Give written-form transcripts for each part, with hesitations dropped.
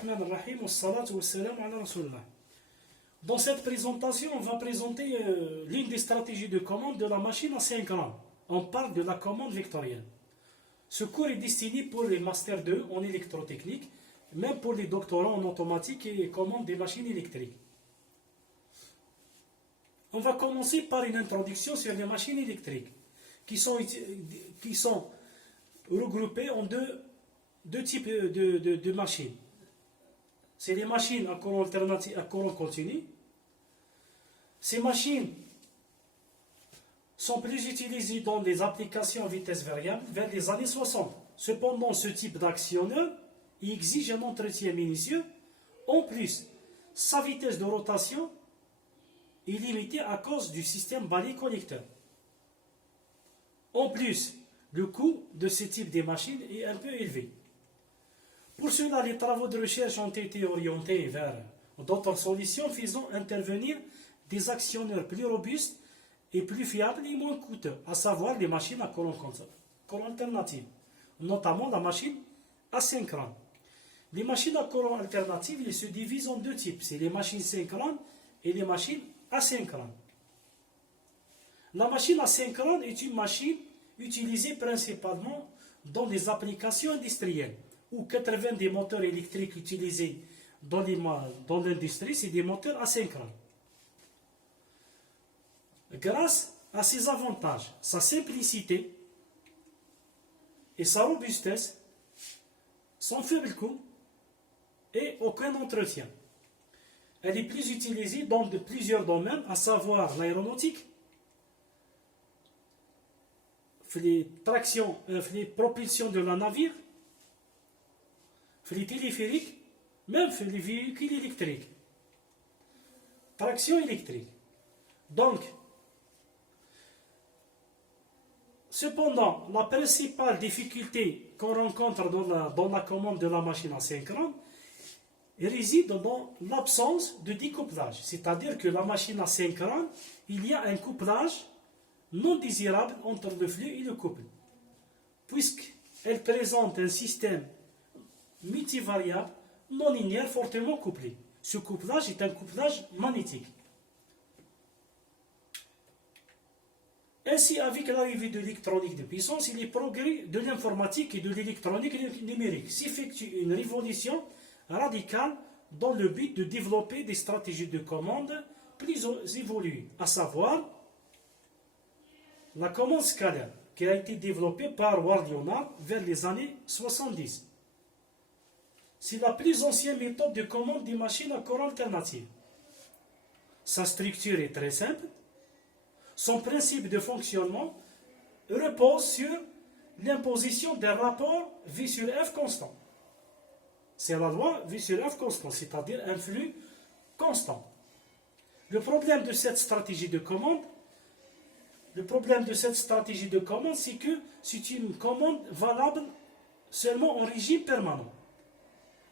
Rahman ar-Rahim, wassalatu wassalam ala Rasulullah. Dans cette présentation, on va présenter l'une des stratégies de commande de la machine à 5 rangs. On parle de la commande vectorielle. Ce cours est destiné pour les Master 2 en électrotechnique, même pour les doctorants en automatique et commande des machines électriques. On va commencer par une introduction sur les machines électriques, qui sont regroupées en deux types de machines. C'est les machines à courant alternatif, à courant continu. Ces machines sont plus utilisées dans des applications à vitesse variable vers les années 60. Cependant, ce type d'actionneur exige un entretien minutieux. En plus, sa vitesse de rotation est limitée à cause du système balai-collecteur. En plus, le coût de ce type de machine est un peu élevé. Pour cela, les travaux de recherche ont été orientés vers d'autres solutions faisant intervenir des actionneurs plus robustes et plus fiables et moins coûteux, à savoir les machines à courant alternatif, notamment la machine à 5 rangs. Les machines à courant alternatif ils se divisent en deux types, c'est les machines 5 rangs et les machines à 5 rangs. La machine à 5 rangs est une machine utilisée principalement dans des applications industrielles, où 80 des moteurs électriques utilisés dans l'industrie, c'est des moteurs à 5 rangs. Grâce à ses avantages, sa simplicité et sa robustesse, son faible coût et aucun entretien. Elle est plus utilisée dans plusieurs domaines, à savoir l'aéronautique, les propulsions de la navire, les téléphériques, même les véhicules électriques. Traction électrique. Donc, cependant, la principale difficulté qu'on rencontre dans la commande de la machine à 5 rangs réside dans l'absence de découplage. C'est-à-dire que la machine à 5 rangs, il y a un couplage non désirable entre le flux et le couple, puisqu'elle présente un système multivariable non linéaire fortement couplé. Ce couplage est un couplage magnétique. Ainsi, avec l'arrivée de l'électronique de puissance et les progrès de l'informatique et de l'électronique numérique, s'effectue une révolution radicale dans le but de développer des stratégies de commande plus évoluées, à savoir la commande scalaire, qui a été développée par Ward Leonard vers les années 70. C'est la plus ancienne méthode de commande des machines à courant alternatif. Sa structure est très simple. Son principe de fonctionnement repose sur l'imposition d'un rapport V sur F constant. C'est la loi V sur F constant, c'est-à-dire un flux constant. Le problème de cette stratégie de commande, c'est que c'est une commande valable seulement en régime permanent.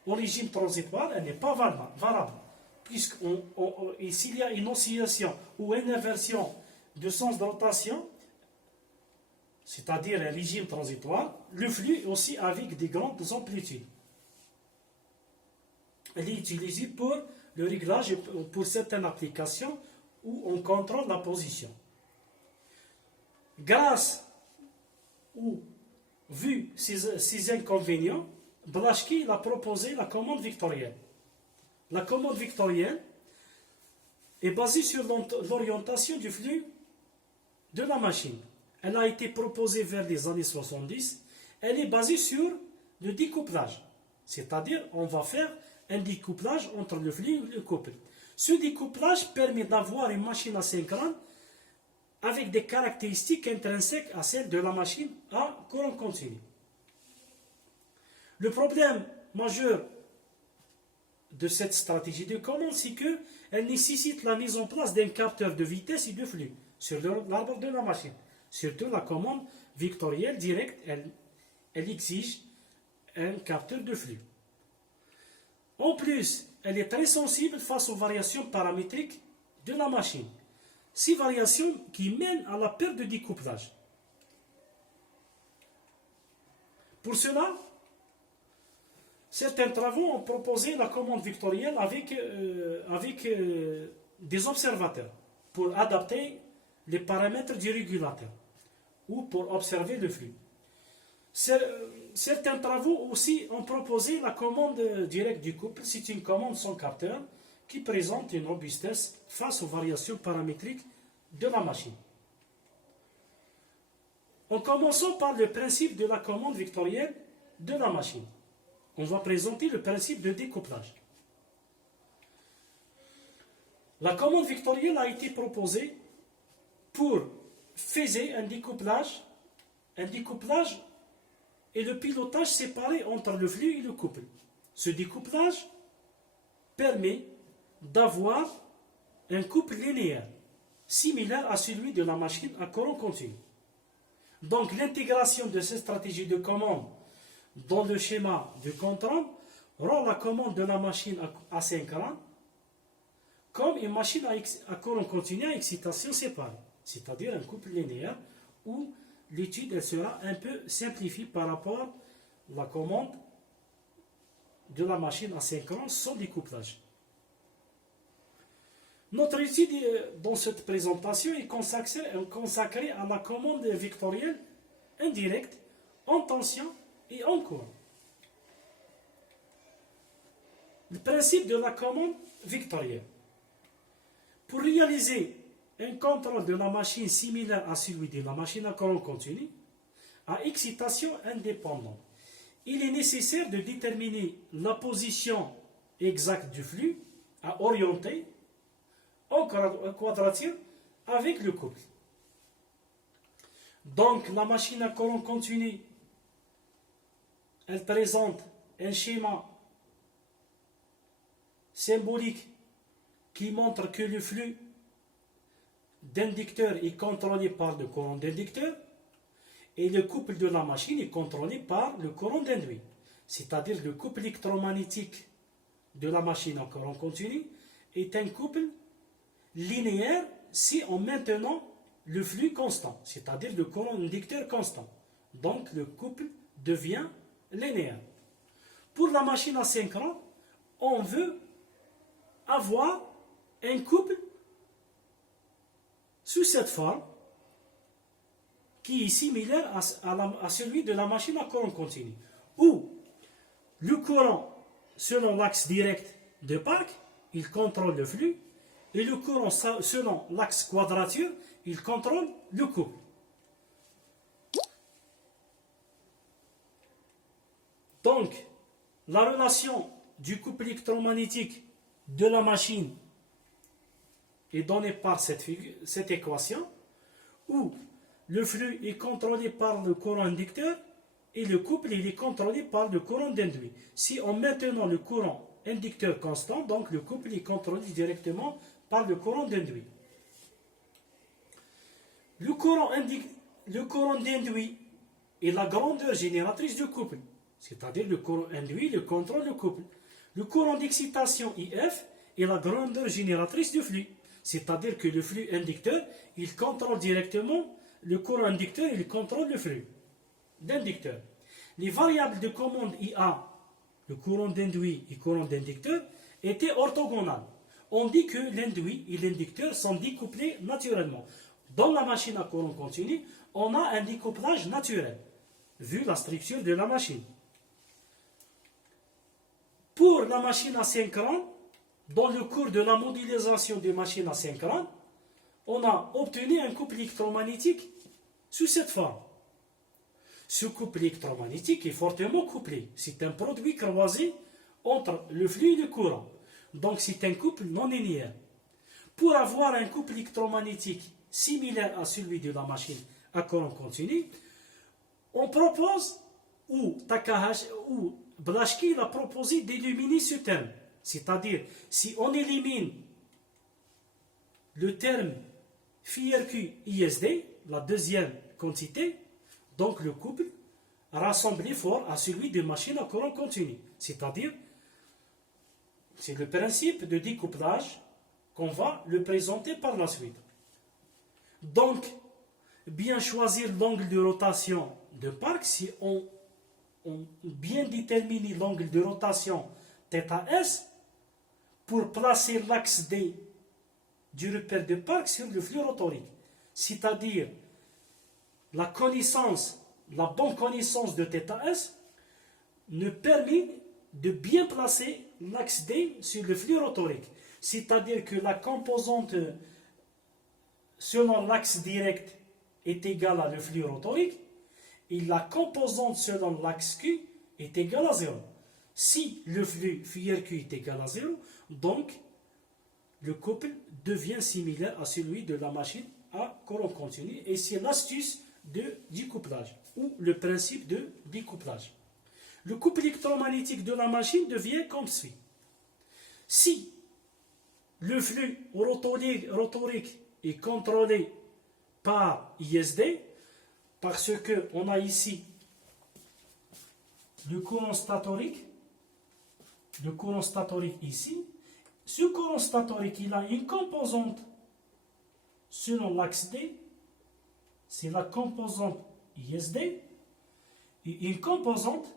En régime transitoire, elle n'est pas valable, puisque s'il y a une oscillation ou une inversion de sens de rotation, c'est-à-dire un régime transitoire, le flux est aussi avec des grandes amplitudes. Elle est utilisée pour le réglage et pour certaines applications où on contrôle la position. Grâce ou vu ces inconvénients, Blaschke a proposé la commande vectorielle. La commande vectorielle est basée sur l'orientation du flux de la machine. Elle a été proposée vers les années 70. Elle est basée sur le découplage. C'est-à-dire, on va faire un découplage entre le flux et le couple. Ce découplage permet d'avoir une machine à 5 rangs avec des caractéristiques intrinsèques à celles de la machine à courant continu. Le problème majeur de cette stratégie de commande, c'est qu'elle nécessite la mise en place d'un capteur de vitesse et de flux sur l'arbre de la machine. Surtout la commande vectorielle directe, elle exige un capteur de flux. En plus, elle est très sensible face aux variations paramétriques de la machine. Ces variations qui mènent à la perte de découplage. Pour cela, Certains travaux ont proposé la commande vectorielle avec des observateurs pour adapter les paramètres du régulateur ou pour observer le flux. Certains travaux aussi ont proposé la commande directe du couple. C'est une commande sans capteur qui présente une robustesse face aux variations paramétriques de la machine. En commençant par le principe de la commande vectorielle de la machine, on va présenter le principe de découplage. La commande vectorielle a été proposée pour faire un découplage et le pilotage séparé entre le flux et le couple. Ce découplage permet d'avoir un couple linéaire, similaire à celui de la machine à courant continu. Donc l'intégration de cette stratégie de commande dans le schéma du contrôle rend la commande de la machine asynchrone comme une machine à courant continu à excitation séparée, c'est-à-dire un couple linéaire où l'étude elle sera un peu simplifiée par rapport à la commande de la machine asynchrone sans découplage. Notre étude dans cette présentation est consacrée à la commande vectorielle indirecte en tension et en courant. Le principe de la commande vectorielle. Pour réaliser un contrôle de la machine similaire à celui de la machine à courant continu, à excitation indépendante, il est nécessaire de déterminer la position exacte du flux à orienter en quadrature avec le couple. Donc la machine à courant continu, elle présente un schéma symbolique qui montre que le flux d'inducteur est contrôlé par le courant d'inducteur et le couple de la machine est contrôlé par le courant d'induit. C'est-à-dire le couple électromagnétique de la machine à courant continu est un couple linéaire si en maintenant le flux constant, c'est-à-dire le courant inducteur constant. Donc le couple devient linéaire. Pour la machine asynchrone, on veut avoir un couple sous cette forme qui est similaire à celui de la machine à courant continu, où le courant, selon l'axe direct de Park, il contrôle le flux, et le courant, selon l'axe quadrature, il contrôle le couple. Donc, la relation du couple électromagnétique de la machine est donnée par cette équation, où le flux est contrôlé par le courant inducteur et le couple il est contrôlé par le courant d'induit. Si en maintenant le courant inducteur constant, donc le couple est contrôlé directement par le courant d'induit. Le courant d'induit est la grandeur génératrice du couple, c'est-à-dire le courant induit le contrôle du couple. Le courant d'excitation IF est la grandeur génératrice du flux, c'est-à-dire que le flux inducteur, il contrôle directement le courant inducteur, il contrôle le flux d'inducteur. Les variables de commande IA, le courant d'induit et le courant d'inducteur, étaient orthogonales. On dit que l'induit et l'inducteur sont découplés naturellement. Dans la machine à courant continu, on a un découplage naturel, vu la structure de la machine. Pour la machine asynchrone, dans le cours de la modélisation des machines asynchrones, on a obtenu un couple électromagnétique sous cette forme. Ce couple électromagnétique est fortement couplé. C'est un produit croisé entre le flux et le courant. Donc c'est un couple non linéaire. Pour avoir un couple électromagnétique similaire à celui de la machine à courant continu, on propose, ou Takahashi ou Blaschke a proposé d'éliminer ce terme. C'est-à-dire, si on élimine le terme φRQ-ISD, la deuxième quantité, donc le couple rassemblé fort à celui de machine à courant continu. C'est-à-dire, c'est le principe de découplage qu'on va le présenter par la suite. Donc, bien choisir l'angle de rotation de Park si on on bien déterminer l'angle de rotation θs pour placer l'axe D du repère de Park sur le flux rotorique. C'est-à-dire la bonne connaissance de θs nous permet de bien placer l'axe D sur le flux rotorique. C'est-à-dire que la composante selon l'axe direct est égale à le flux rotorique et la composante selon l'axe Q est égale à 0. Si le flux FR-Q est égal à 0, donc le couple devient similaire à celui de la machine à courant continu et c'est l'astuce de découplage ou le principe de découplage. Le couple électromagnétique de la machine devient comme suit. Si le flux rotorique est contrôlé par ISD, parce qu'on a ici le courant statorique ici, ce courant statorique il a une composante selon l'axe D, c'est la composante ISD, et une composante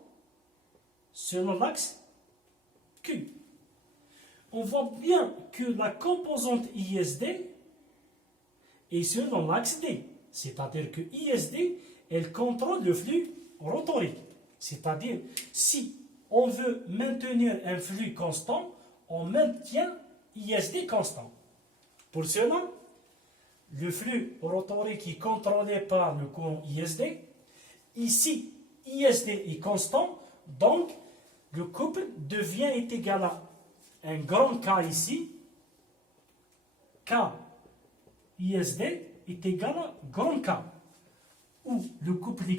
selon l'axe Q. On voit bien que la composante ISD est selon l'axe D. C'est-à-dire que ISD, elle contrôle le flux rotorique. C'est-à-dire, si on veut maintenir un flux constant, on maintient ISD constant. Pour cela, le flux rotorique est contrôlé par le courant ISD. Ici, ISD est constant, donc le couple devient égal à un grand K ici, K ISD est égal à grand K, où le couple